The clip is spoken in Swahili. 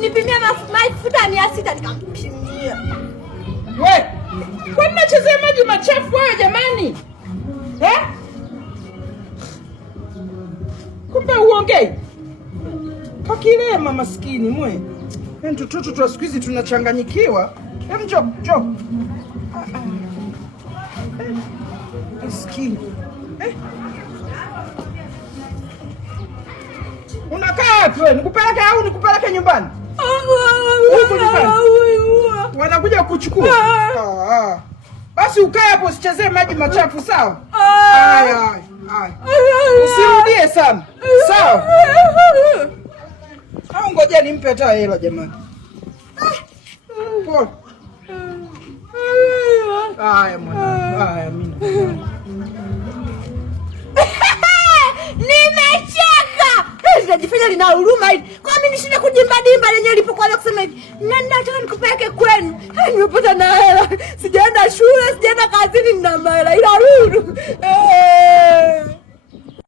nipimia mafuta 600 nikampimia. We, kwa nini unachezea maji machafu wewe jamani? Kumbe uongei. Kakilema maskini mwe. Mtoto tu siku hizi tunachanganyikiwa. Njoo. Maskini. Unakaa wapi wewe? Nikupeleke au nikupeleke nyumbani? Huko nyumbani. Wanakuja kuchukua. Basi ukae hapo usichezee maji machafu sawa? Haya. Usirudie sana. Sawa? Au ngoja nimpe hata hela jamani. Pole. Haya mwana. Haya mimi. Nimecheka. Linajifanya lina huruma hivi. Kwa mimi nishinde kujimba lenyewe lipokuwa kusema hivi. Nataka nikupeleke kwenu. Nimepata na hela. Sijaenda shule, sijaenda kazini, nina hela ila huru.